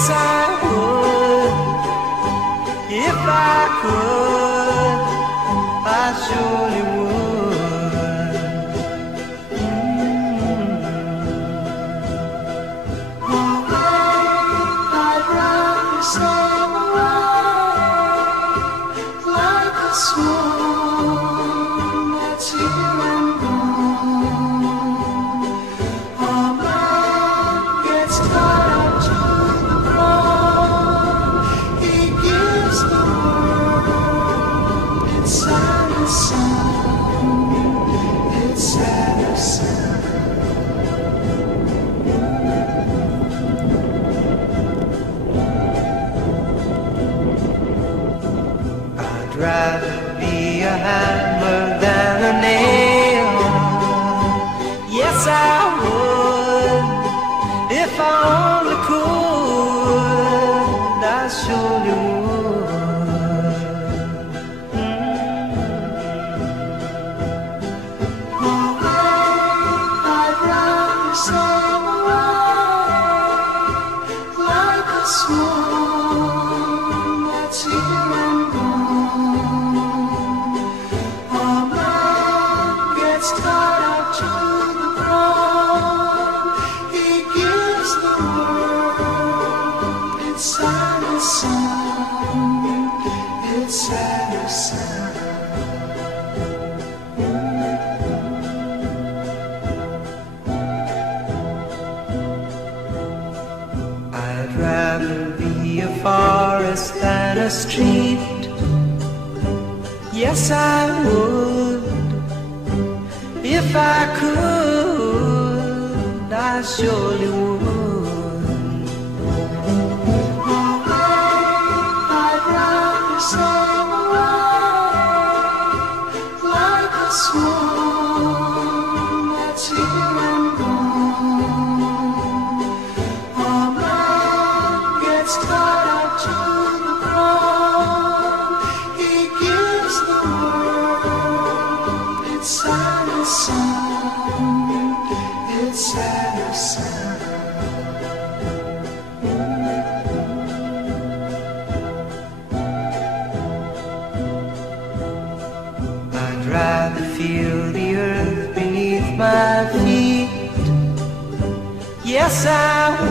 Yes, I would. If I could, I surely would. I'd rather sail away like a swan that's here and gone. A man gets tied up to the ground. He gives the world its saddest sound, its saddest sound. I'd rather be a hammer than a nail. Yes, I would. If I only could, I surely would. I'd rather sail away like a swan that's here and gone. A man gets tied up to the ground. He gives the world its saddest sound, its saddest sound. I'd rather be a forest than a street. Yes, I would. If I could, I surely would. I'd rather sail away like a swan that's here and gone. A man gets tied up to the ground. He gives the world its saddest sound, its saddest sound. I'd rather feel the earth beneath my feet. Yes, I